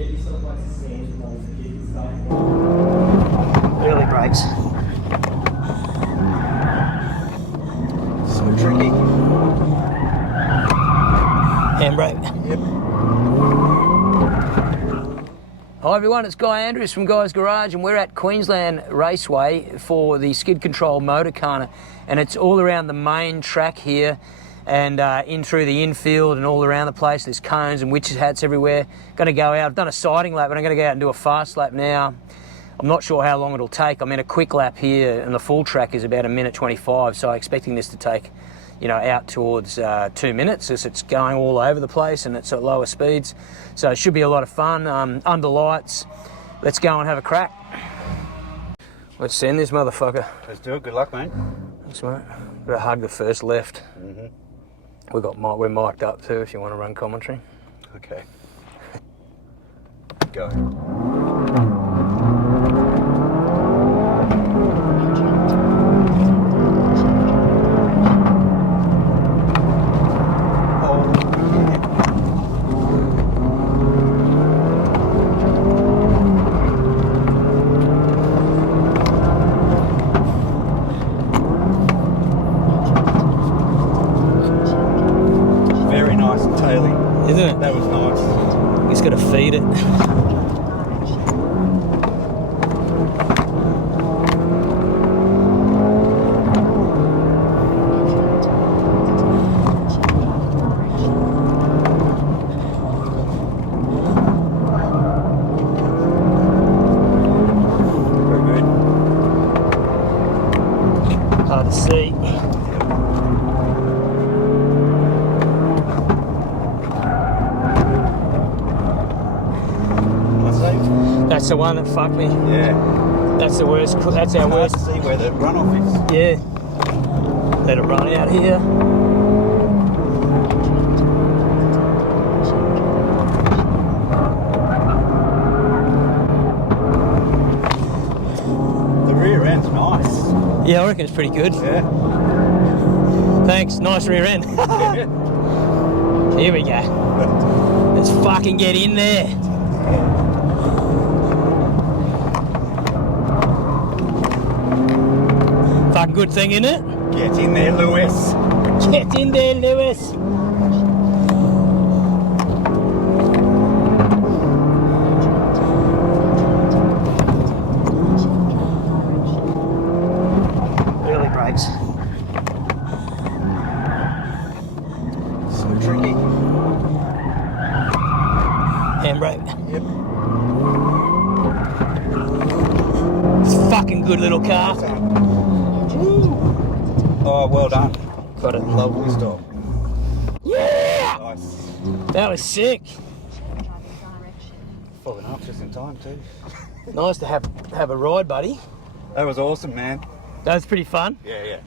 Early brakes. So tricky. Handbrake. Yep. Hi everyone, it's Guy Andrews from Guy's Garage, and we're at Queensland Raceway for the Skid Control Motorkhana, and it's all around the main track here and in through the infield and all around the place. There's cones and witches' hats everywhere. Going to go out. I've done a sighting lap, but I'm going to go out and do a fast lap now. I'm not sure how long it'll take. I'm in a quick lap here, and the full track is about 1:25, so I'm expecting this to take, you know, out towards 2 minutes as it's going all over the place and it's at lower speeds. So it should be a lot of fun, under lights. Let's go and have a crack. Let's send this motherfucker. Let's do it. Good luck, mate. Thanks, mate. Gotta hug the first left. We're mic'd up too if you want to run commentary. Okay. Go. Isn't it? That was nice. Just got to feed it. Very good. Hard to see. That's the one that fucked me. Yeah. That's the worst. That's our worst. Hard to see where the runoff is. Yeah. Let it run out here. The rear end's nice. Yeah, I reckon it's pretty good. Yeah. Thanks. Nice rear end. Here we go. Let's fucking get in there. Fucking good thing, isn't it? Get in there, Lewis. Get in there, Lewis. Early brakes. So tricky. Handbrake. Yep. It's a fucking good little car. Oh, well done. Got it. Lovely stop. Yeah! Nice. That was sick. Fogging up just in time too. Nice to have a ride, buddy. That was awesome, man. That was pretty fun. Yeah, yeah.